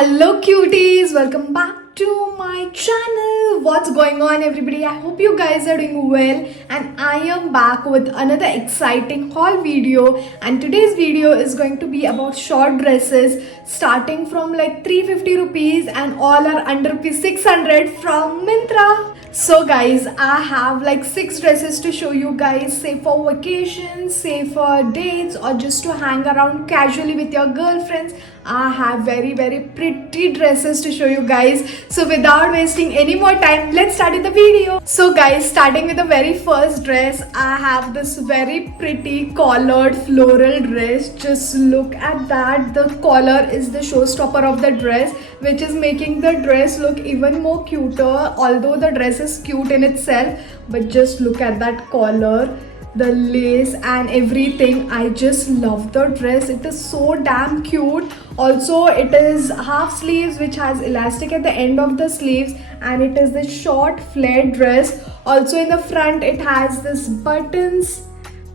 Hello cuties, welcome back to my channel. What's going on everybody? I hope you guys are doing well and I am back with another exciting haul video, and today's video is going to be about short dresses starting from like 350 rupees and all are under rupees 600 from Myntra. So guys, I have like 6 dresses to show you guys, say for vacations, say for dates, or just to hang around casually with your girlfriends. I have very pretty dresses to show you guys. So without wasting any more time, let's start with the video. So guys, starting with the very first dress, I have this very pretty collared floral dress. Just look at that. The collar is the showstopper of the dress, which is making the dress look even more cuter, although the dress is cute in itself. But just look at that collar, the lace and everything. I just love the dress. It is so damn cute. Also, it is half sleeves which has elastic at the end of the sleeves, and it is the short flared dress. Also in the front it has this buttons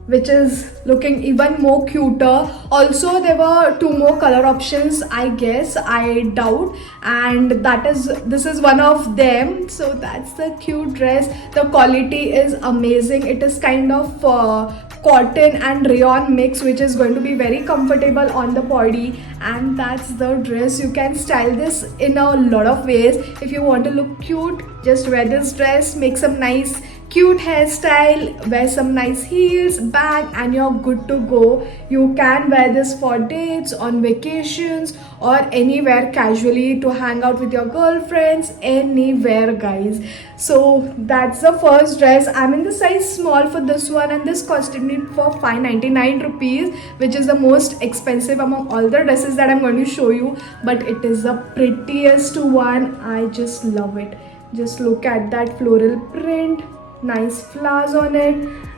which is looking even more cuter. Also there were 2 more color options, I guess, I doubt, and this is one of them. So that's the cute dress. The quality is amazing. It is kind of cotton and rayon mix, which is going to be very comfortable on the body, and that's the dress. You can style this in a lot of ways. If you want to look cute, just wear this dress, make some nice cute hairstyle, wear some nice heels, bag, and you're good to go. You can wear this for dates, on vacations, or anywhere casually to hang out with your girlfriends, anywhere guys. So that's the first dress. I'm in the size small for this one, and this costed me for 599 rupees, which is the most expensive among all the dresses that I'm going to show you, but it is the prettiest one. I just love it. Just look at that floral print, nice flowers on it,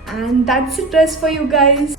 and that's the dress for you guys.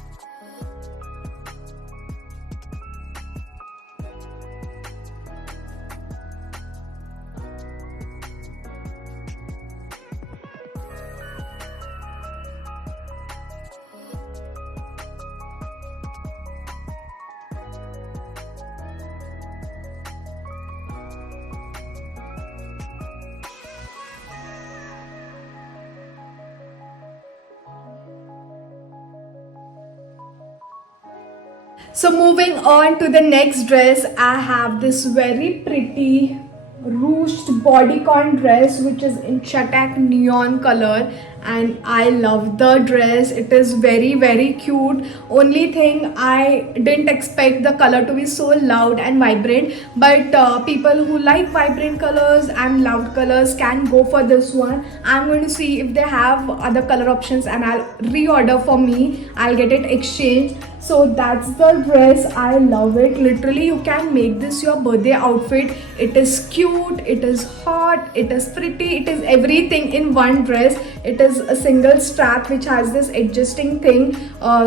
So moving on to the next dress, I have this very pretty ruched bodycon dress which is in chatak neon color, and I love the dress. It is very cute. Only thing, I didn't expect the color to be so loud and vibrant, but people who like vibrant colors and loud colors can go for this one. I'm going to see if they have other color options and I'll reorder for me. I'll get it exchanged. So that's the dress. I love it. Literally, you can make this your birthday outfit. It is cute, it is hot, it is pretty, it is everything in one dress. It is a single strap which has this adjusting thing,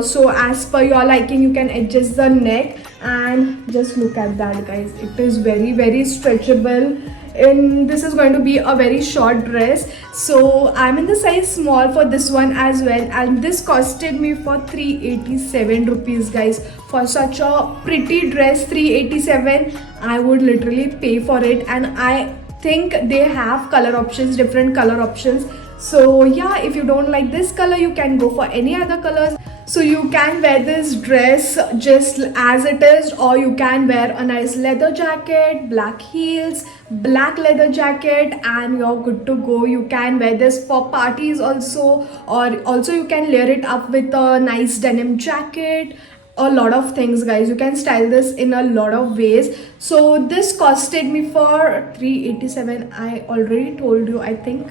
so as per your liking you can adjust the neck, and just look at that guys. It is very stretchable, and this is going to be a very short dress. So I'm in the size small for this one as well, and this costed me for 387 rupees guys. For such a pretty dress, 387, I would literally pay for it. And I think they have color options, different color options. So yeah, if you don't like this color, you can go for any other colors. So you can wear this dress just as it is, or you can wear a nice leather jacket, black heels, black leather jacket, and you're good to go. You can wear this for parties also, or also you can layer it up with a nice denim jacket. A lot of things guys, you can style this in a lot of ways. So this costed me for 387. I already told you, I think,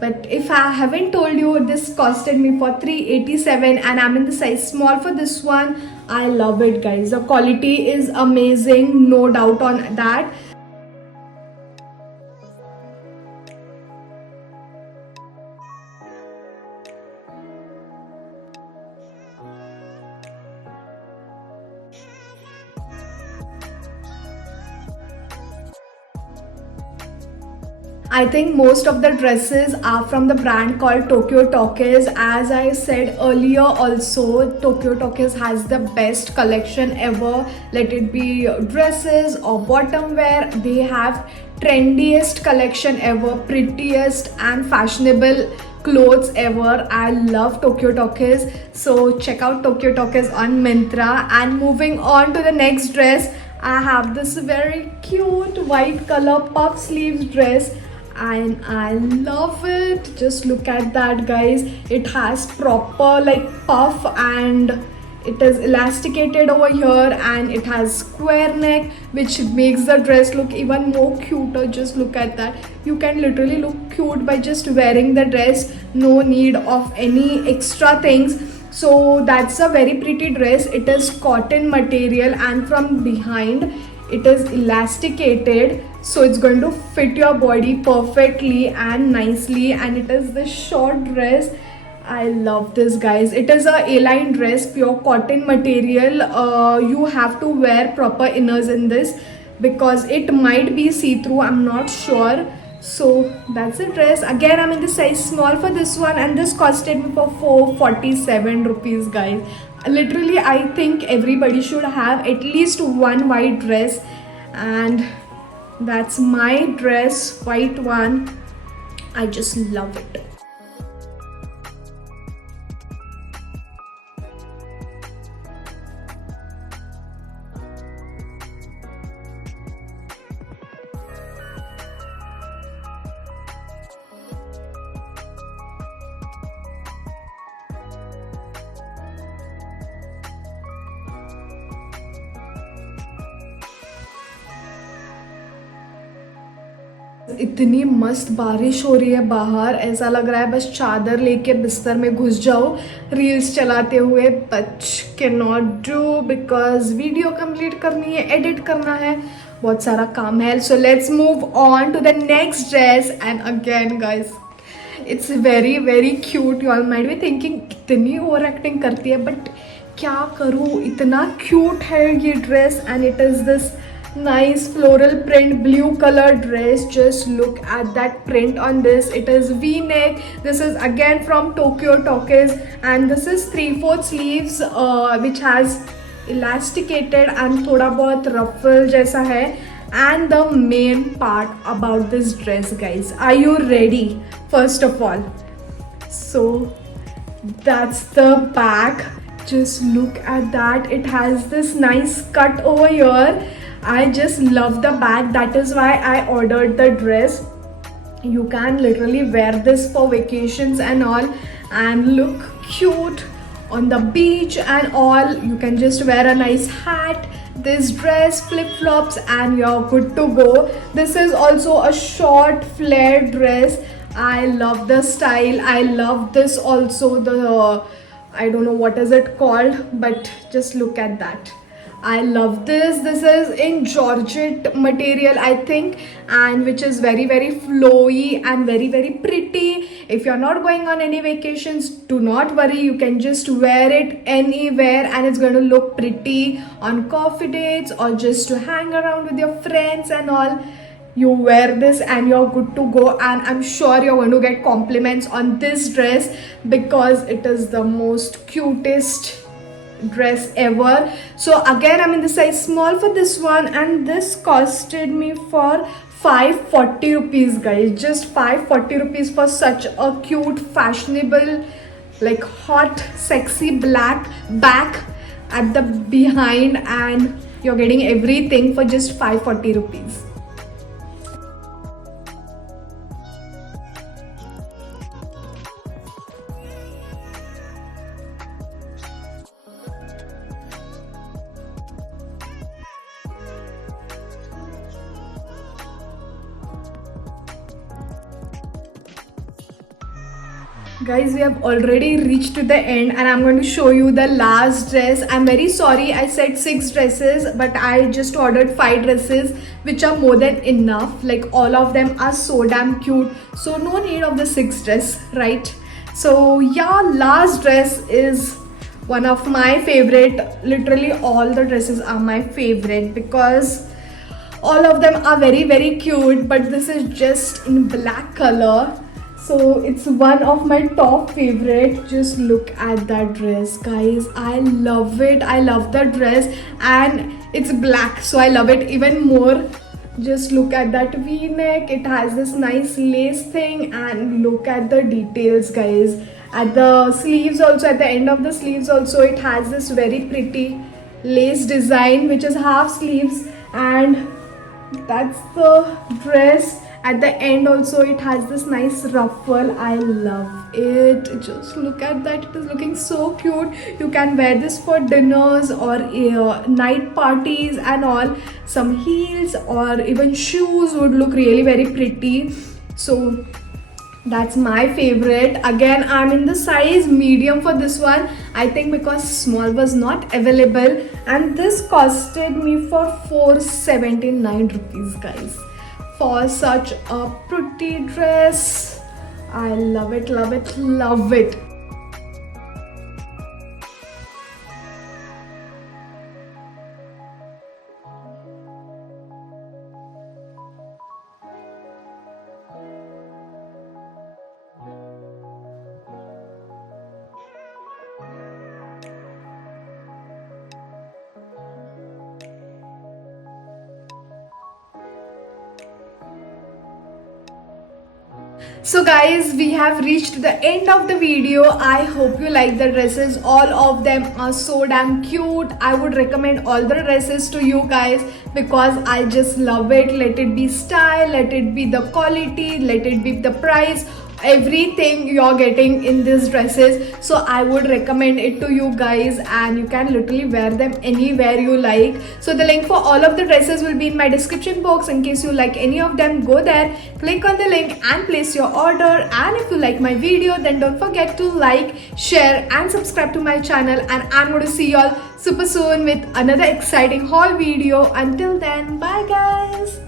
but if I haven't told you, this costed me for 387, and I'm in the size small for this one. I love it guys. The quality is amazing, no doubt on that. I think most of the dresses are from the brand called Tokyo Talkies. As I said earlier also, Tokyo Talkies has the best collection ever. Let it be dresses or bottom wear. They have trendiest collection ever, prettiest and fashionable clothes ever. I love Tokyo Talkies. So check out Tokyo Talkies on Myntra. And moving on to the next dress, I have this very cute white color puff sleeves dress and I love it. Just look at that, guys. It has proper like puff and it is elasticated over here and it has square neck, which makes the dress look even more cuter. Just look at that. You can literally look cute by just wearing the dress. No need of any extra things. So that's a very pretty dress. It is cotton material and from behind it is elasticated, so it's going to fit your body perfectly and nicely. And it is this short dress. I love this, guys. It is a A-line dress, pure cotton material. You have to wear proper inners in this because it might be see-through, I'm not sure. So that's the dress. Again, I'm in the size small for this one and this costed me for 447 rupees, guys. Literally, I think everybody should have at least one white dress, and that's my dress, white one. I just love it. इतनी मस्त बारिश हो रही है बाहर, ऐसा लग रहा है बस चादर लेके बिस्तर में घुस जाओ रील्स चलाते हुए, but can not do because video complete करनी है, एडिट करना है, बहुत सारा काम है. So let's move on to the next dress. And again guys, it's very very cute. You all might be thinking कितनी ओवर एक्टिंग करती है, बट क्या करूँ, इतना क्यूट है ये dress. And it is this nice floral print blue color dress. Just look at that print on this. It is v-neck. This is again from Tokyo Talkies and this is 3/4 sleeves which has elasticated and thoda bahut ruffle jaisa hai. And the main part about this dress, guys, are you ready? First of all, so that's the back. Just look at that. It has this nice cut over here. I just love the back. That is why I ordered the dress. You can literally wear this for vacations and all and look cute on the beach and all. You can just wear a nice hat, this dress, flip-flops, and you're good to go. This is also a short flare dress. I love the style. I love this also. I don't know what is it called, but just look at that. I love this. This is in Georgette material, I think, and which is very very flowy and very very pretty. If you're not going on any vacations, do not worry. You can just wear it anywhere and it's going to look pretty on coffee dates or just to hang around with your friends and all. You wear this and you're good to go, and I'm sure you're going to get compliments on this dress because it is the most cutest dress ever. So again, I'm in the size small for this one and this costed me for 540 rupees, guys. Just 540 rupees for such a cute, fashionable, like hot, sexy black back at the behind, and you're getting everything for just 540 rupees. Guys, we have already reached to the end and I'm going to show you the last dress. I'm very sorry I said 6 dresses, but I just ordered 5 dresses, which are more than enough. Like all of them are so damn cute, so no need of the 6th dress, right? So yeah, last dress is one of my favorite. Literally all the dresses are my favorite because all of them are very cute, but this is just in black color. So it's one of my top favorite. Just look at that dress, guys. I love it. I love that dress, and it's black, so I love it even more. Just look at that v-neck. It has this nice lace thing, and look at the details, guys. At the sleeves also, at the end of the sleeves also, it has this very pretty lace design which is half sleeves, and that's the dress. At the end also it has this nice ruffle. I love it. Just look at that. It is looking so cute. You can wear this for dinners or night parties and all. Some heels or even shoes would look really very pretty. So that's my favorite. Again, I'm in the size medium for this one, I think, because small was not available, and this costed me for 479 rupees, guys, for such a pretty dress. I love it, love it, love it. So guys, we have reached the end of the video. I hope you like the dresses. All of them are so damn cute. I would recommend all the dresses to you guys because I just love it. Let it be style, let it be the quality, let it be the price, everything you're getting in these dresses. So I would recommend it to you guys, and you can literally wear them anywhere you like. So the link for all of the dresses will be in my description box. In case you like any of them, go there, click on the link and place your order. And if you like my video, then don't forget to like, share and subscribe to my channel, and I'm going to see you all super soon with another exciting haul video. Until then, bye guys.